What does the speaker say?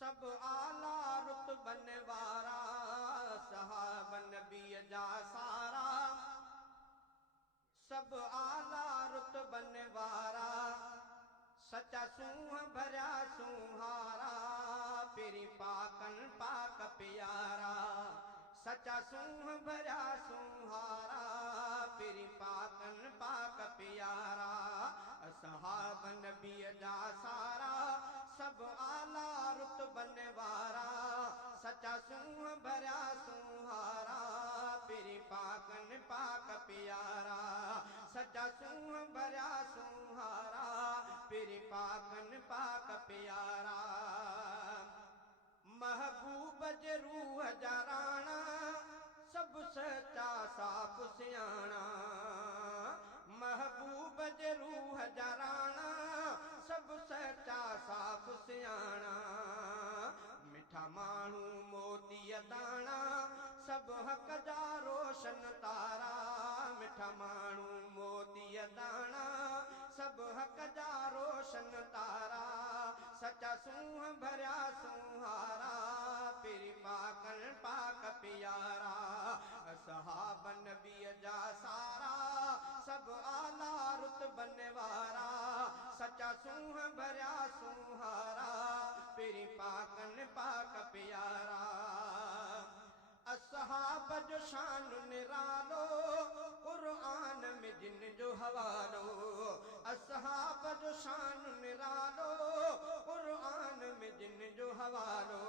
सब आला रुतबन वारा सहाब नबी जा सारा सब आला रुतबन वारा सच्चा सूह भरिया सुहारा पेरी पाकन पाक प्यारा सच्चा सूह भरिया सुहारा पेरी पाकन पाक प्यारा सहाब नबी जा सारा सब आला रुतबन वारा सच्चा सूह भरिया सुहारा पेरी पाकन पाक प्यारा सच्चा सूह भरिया सुहारा पेरी पाकन पाक प्यारा महबूब जे रूह जा राणा सब सच्चा साफ सियाणा महबूब जे रूह जा राणा सब सच्चा साफ सियाणा मिठा माण्हू मोती दाणा सब हक जा रोशन तारा मिठा माण्हू मोती दाणा सब हक जा रोशन तारा सच्चा सूह भरिया सुहारा पेरी पाकन पाक प्यारा सहाब नबी जा सारा सब आला रुतबन वारा सच्चा सूह भरिया सुहारा पेरी पाकन पाक प्यारा असहाब जो शान निरालो कुरान में जिन जो हवालो असहाब जो शान निरालो कुरान में जिन जो हवालो